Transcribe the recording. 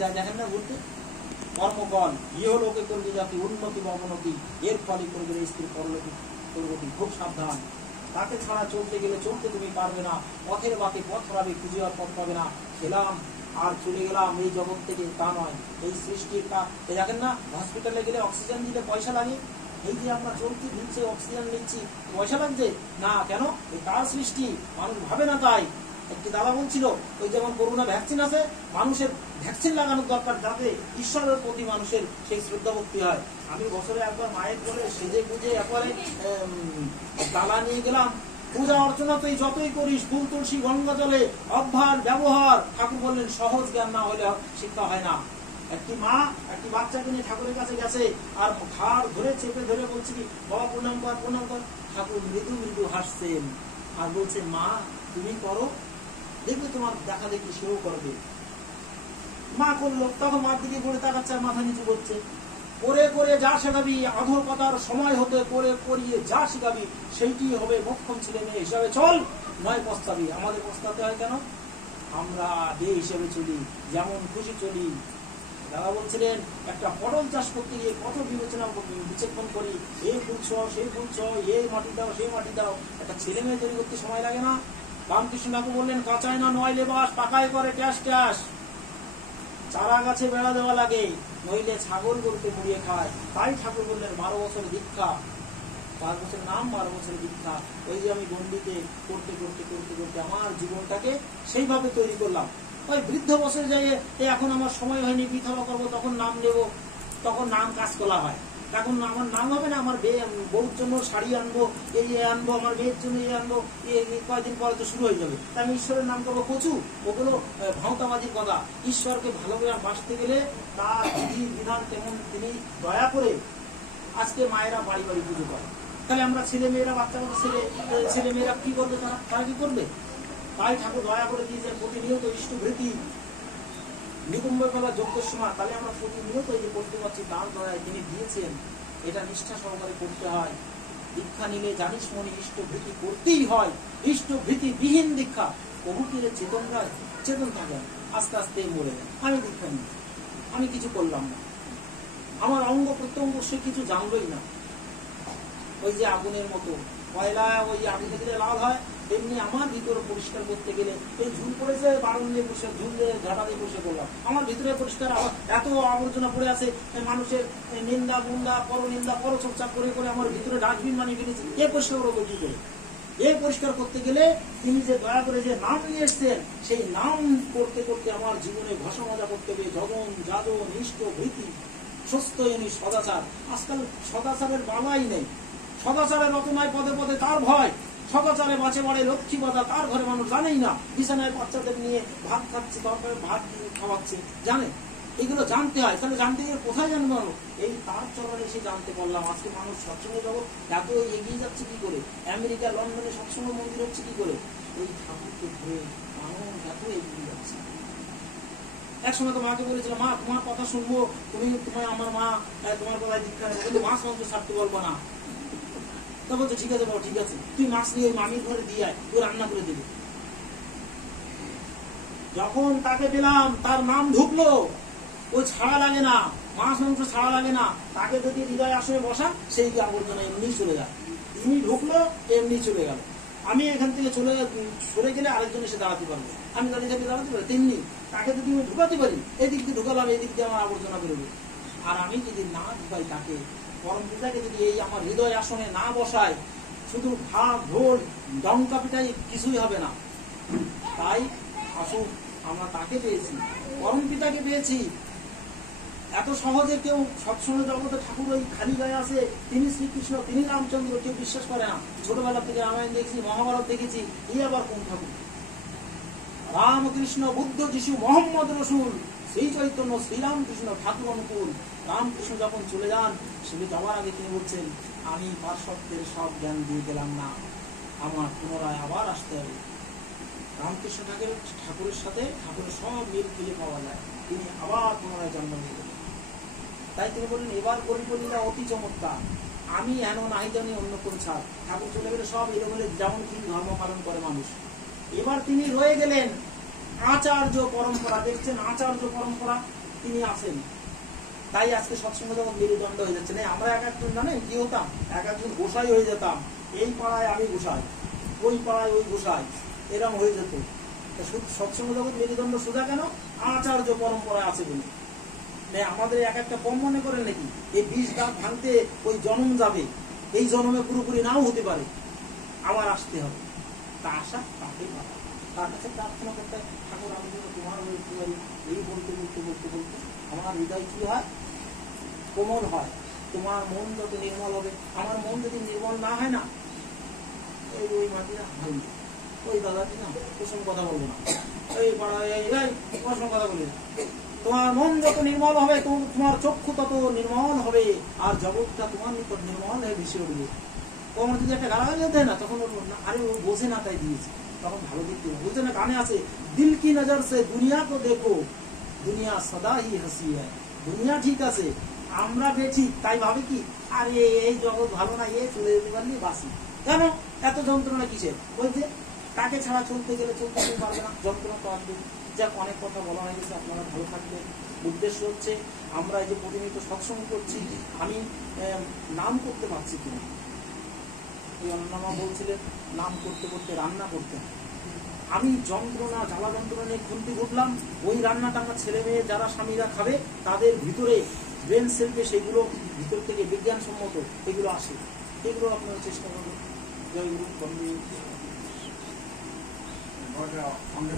যায়, দেখেন না বলতে কর্মফল ইহলোকে করবে জাতি উন্নতি বা অবনতি, এর ফলে করবে স্ত্রী পরলোকে পরবর্তী। খুব সাবধান, তাকে ছাড়া চলতে গেলে চলতে তুমি পারবে না, পথের বাকি পথ হারাবে, খুঁজে আর পথ পাবে না। খেলাম আর চলে গেলাম এই জগৎ থেকে, তা নয়। এই সৃষ্টির দেখেন না, হসপিটালে গেলে অক্সিজেন দিতে পয়সা লাগে, এই যে আমরা চলছি ঘুরছি অক্সিজেন নিচ্ছি পয়সা লাগছে না, কেন? এই কার সৃষ্টি, মানুষ ভাবে না। তাই একটি দাদা বলছিল, ওই যেমন করোনা ভ্যাকসিন আছে, মানুষের ভ্যাকসিন লাগানোর দরকার, যাতে ঈশ্বরের প্রতি মানুষের সেই শ্রদ্ধা ভক্তি হয়। আমি বছরে একবার মায়ের বলে সেজে গুজে একবারে ডালা নিয়ে গেলাম, পূজা অর্চনা তুই যতই করিস, ফুল তুলসী গঙ্গা জলে অভ্যাস ব্যবহার, ঠাকুর বললেন সহজ জ্ঞান না হলে শিক্ষা হয় না। একটি মা একটি বাচ্চাকে নিয়ে ঠাকুরের কাছে গেছে, আর ঘাড় ধরে চেপে ধরে বলছে কি, বাবা প্রণাম কর প্রণাম কর। ঠাকুর মৃদু মৃদু হাসছেন আর বলছে, মা তুমি করো, দেখবে তোমার দেখা দেখি সেও করবে। মা করলো, তখন মার দিকে ঘুরে তাকাচ্ছে আর মাথা নিচু করছে। করে করে যা শেখাবি, আধর কথার সময় হতে করে করিয়ে যা শিখাবি, সেইটি হবে মোক্ষম ছেলে মেয়ে হিসাবে চল, নয় পস্তাবি। আমাদের পস্তাতে হয় কেন? আমরা বে হিসেবে চলি, যেমন খুশি চলি। দাদা বলছিলেন, একটা পটল চাষ করতে গিয়ে কত বিবেচনা বিচক্ষণ করি, এই ফুল ছ সেই ফুল ছ, এই মাটি দাও সেই মাটি দাও। একটা ছেলে মেয়ে তৈরি করতে সময় লাগে না? রামকৃষ্ণ ঠাকুর বললেন, কাঁচায় না নয় লেবাস, পাকায় করে ট্যাস ট্যাস। চারা গাছে বেড়া দেওয়া লাগে, নইলে ছাগল গরুকে মুড়িয়ে খায়। তাই ঠাকুর বললেন 12 বছর দীক্ষা, 5 বছর নাম 12 বছর দীক্ষা। ওই যে আমি গণ্ডিতে করতে করতে করতে করতে আমার জীবনটাকে সেইভাবে তৈরি করলাম। ওই বৃদ্ধ বছরে যাই এখন আমার সময় হয়নি, বিধবা করবো, তখন নাম নেব, তখন নাম কাজ করা হয়। এখন আমার নাম হবে না, আমার বউর জন্য শাড়ি আনবো, এই আনবো, আমার মেয়ের জন্য এই আনবো, কয়েকদিন পরে তো শুরু হয়ে যাবে। তাই আমি ঈশ্বরের নাম করবো কচু, ওগুলো ভাঁওতাবাজির কথা। ঈশ্বরকে ভালোভাবে বাঁচতে গেলে তার বিধি বিধান তেমন তিনি দয়া করে আজকে মায়েরা বাড়ি বাড়ি পুজো করে। তাহলে আমরা ছেলে মেয়েরা, বাচ্চা বাচ্চা ছেলে মেয়েরা কি করবে? তারা কি করবে? তাই ঠাকুর দয়া করে দিয়েছেন প্রতিনিয়ত ইষ্টভৃতি নিকুম্ভ করা যোগ্য সময়। তাহলে আমরা প্রতিনিয়ত এই যে করতে পারছি, তার দয়ায় তিনি দিয়েছেন। এটা নিষ্ঠা সহকারে করতে হয়। দীক্ষা নিলে জানিস মনে ইষ্টভৃতি করতেই হয়, ইষ্টভৃতি বিহীন দীক্ষা বহু কিরে চেতন যায়, চেতন থাকে আস্তে আস্তে মরে যায়। আমি দীক্ষা নিই, আমি কিছু করলাম না, আমার অঙ্গ প্রত্যঙ্গ সে কিছু জানলই না। ওই যে আগুনের মতো কয়লা, ওই আগুন থেকে লাল হয়, তেমনি আমার ভিতরে পরিষ্কার করতে গেলে এই ঝুল পড়েছে, বারণ দিয়ে বসে ঝুল দিয়ে ঝাঁটা দিয়ে বসে করলাম, আমার ভিতরে পরিষ্কার। এত আবর্জনা পড়ে আছে, মানুষের নিন্দা মুন্দা পরনিন্দা পরচর্চা করে করে আমার ভিতরে ডাস্টবিন বানিয়ে ফেলেছে। এ পরিষ্কার করবো কি করে? এই পরিষ্কার করতে গেলে তিনি যে দয়া করে যে নাম নিয়ে এসছেন, সেই নাম করতে করতে আমার জীবনে ঘষা মজা করতে হবে। যজন যাজন ইষ্ট ভীতি সুস্থয়নী সদাচার। আজকাল সদাচারের বালাই নেই, সদাচারের রচনায় পদে পদে তার ভয়, সদাচারে বাঁচে বাড়ে লক্ষ্মী বাধা, তার ঘরে মানুষ জানেই না। বিছানায় বাচ্চাদের নিয়ে ভাত খাচ্ছে, তারপরে ভাত খাওয়াচ্ছে, জানে? এগুলো জানতে হয়। তাহলে জানতে গিয়ে কোথায় জানবো? এই তার চলার এসে জানতে পারলাম। আজকে মানুষ সবসময় জগৎ এত এগিয়ে যাচ্ছে কি করে? আমেরিকা লন্ডনে সবসময় মন্দির হচ্ছে কি করে? এই ঠাকুরকে ধরে মানুষ এত এগিয়ে যাচ্ছে। একসময় তো মাকে বলেছিল, মা তোমার কথা শুনবো, তোমার আমার মা তোমার কথায় দীক্ষা নেবো, কিন্তু মাছ মাংস ছাড়তে বলবো না। তা বলছে ঠিক আছে বাবা, ঠিক আছে, তুই মাছ নিয়ে ওই মামির ঘরে দিয়ে আয়, তুই রান্না করে দিবি। যখন তাকে পেলাম, তার নাম ঢুকলো, ওই ছাড়া লাগে না, মাছ মাংস ছাড়া লাগে না। তাকে যদি হৃদয় আসনে বসা, সেই আবর্জনা এমনি চলে যায়। তিনি ঢুকলো, এমনি চলে গেল। আমি এখান থেকে সরে গেলে আরেকজন এসে দাঁড়াতে পারবো, আমি দাঁড়িয়ে থাকলে দাঁড়াতে পারি। তেমনি তাকে যদি আমি ঢুকাতে পারি, এই দিক দিয়ে ঢুকালাম, এই দিক দিয়ে আমার আবর্জনা বেরোবে। আর আমি যদি না ঢুকাই তাকে, পরম পিতাকে যদি এই আমার হৃদয় আসনে না বসায়, শুধু ভাব ঢোল ডঙ্কা পিটাই কিছুই হবে না। তাই আসুন, আমরা তাকে পেয়েছি, পরম পিতাকে পেয়েছি। এত সহজে কেউ সবসময় জগতে ঠাকুর ওই খালি গায়ে আছে, তিনি শ্রীকৃষ্ণ, তিনি রামচন্দ্র, কেউ বিশ্বাস করে না। ছোটবেলা থেকে রামায়ণ দেখেছি, মহাভারত দেখেছি, এই আবার কোন ঠাকুর? রামকৃষ্ণ, বুদ্ধ, যিশু, মোহাম্মদ রসুল, শ্রী চৈতন্য, শ্রীরামকৃষ্ণ ঠাকুর অনুকূল। রামকৃষ্ণ যখন চলে যান, সেটি যাওয়ার আগে তিনি বলছেন, আমি পার্শ্বদের সব জ্ঞান দিয়ে গেলাম না, আমার পুনরায় আবার আসতে হবে। রামকৃষ্ণ ঠাকুরের সাথে ঠাকুরের সব মিল খুঁজে পাওয়া যায়, তিনি আবার পুনরায় জন্ম নিয়ে গেলেন। তাই তিনি বললেন, এবার গরিবলীলা অতি চমৎকার, আমি হেন নাহি জানি অন্য কোন ছাড়। ঠাকুর চলে গেলে সব এরকম যেমন কি ধর্ম পালন করে মানুষ। এবার তিনি রয়ে গেলেন আচার্য পরম্পরা। দেখছেন আচার্য পরম্পরা, তিনি আছেন। তাই আজকে সৎসঙ্গ জগৎ মেরুদণ্ড হয়ে যাচ্ছে। না আমরা এক একজন জানেন কি হতাম, এক একজন গোসাই হয়ে যেতাম। এই পাড়ায় আমি গোসাই, ওই পাড়ায় ওই গোসাই, এরকম হয়ে যেত। সৎসঙ্গ জগৎ মেরুদণ্ড সোজা কেন? আচার্য পরম্পরা আছে বলে। আমাদের এক একটা কম মনে করেন নাকি? এই 20 দাঁত ভাঙতে ওই জন্ম যাবে, এই জন্মে পুরোপুরি নাও হতে পারে, আবার আসতে হবে। তা আশা তাকে পারা, তার কাছে প্রার্থনা করতে, ঠাকুর আমি যেন তোমার হইতে পারি। এই বলতে বলতে বলতে বলতে আমার হৃদয় কি হয়? কোমল হয়। তোমার মন যত নির্মল হবে, আমার মন যদি নির্মল না হয় না, ওই মাটিরা ভাঙবে। ওই দাদাটি না তোর সঙ্গে কথা বলবো না, এই পাড়ায় তোমার সঙ্গে কথা বলি না। তোমার মন যত নির্মল হবে, তোমার চক্ষু তত নির্মল হবে, আর জগৎটা তোমার নিকট নির্মল হয়ে ভেসে উঠবে। ও আমার যদি একটা গালাগালি দেয় না, তখন ওর না, আরে ও বোঝে না তাই দিয়েছে, তখন ভালো দিক দেবো। বলছে না গানে আছে, দিল কি নজর সে দুনিয়া তো দেখো, দুনিয়া সদা হি হাসি হয়। দুনিয়া ঠিক আছে, আমরা বেঠিক, তাই ভাবে কি আরে এই জগৎ ভালো না, এ চলে যেতে পারলি বাসি। কেন এত যন্ত্রণা কিসের? বলছে তাকে ছাড়া চলতে গেলে চলতে পারবে না, যন্ত্রণা তো আসবে। যাক, অনেক কথা বলা হয়ে গেছে, আপনারা ভালো থাকবেন। উদ্দেশ্য হচ্ছে আমরা এই যে প্রতিনিয়ত সৎসঙ্গ করছি, আমি নাম করতে পারছি কিনা। এই অন্যমা বলছিলেন নাম করতে করতে রান্না করতে হয়। আমি যন্ত্রণা, জ্বালা যন্ত্রণা নিয়ে খুন্তি ঘুরলাম, ওই রান্নাটা আমার ছেলে মেয়ে যারা স্বামীরা খাবে, তাদের ভিতরে ব্রেন সেলফে সেগুলো ভিতর থেকে বিজ্ঞানসম্মত এগুলো আসে। এগুলো আপনারা চেষ্টা করবেন। জয়গুরু বন্দে। আমরা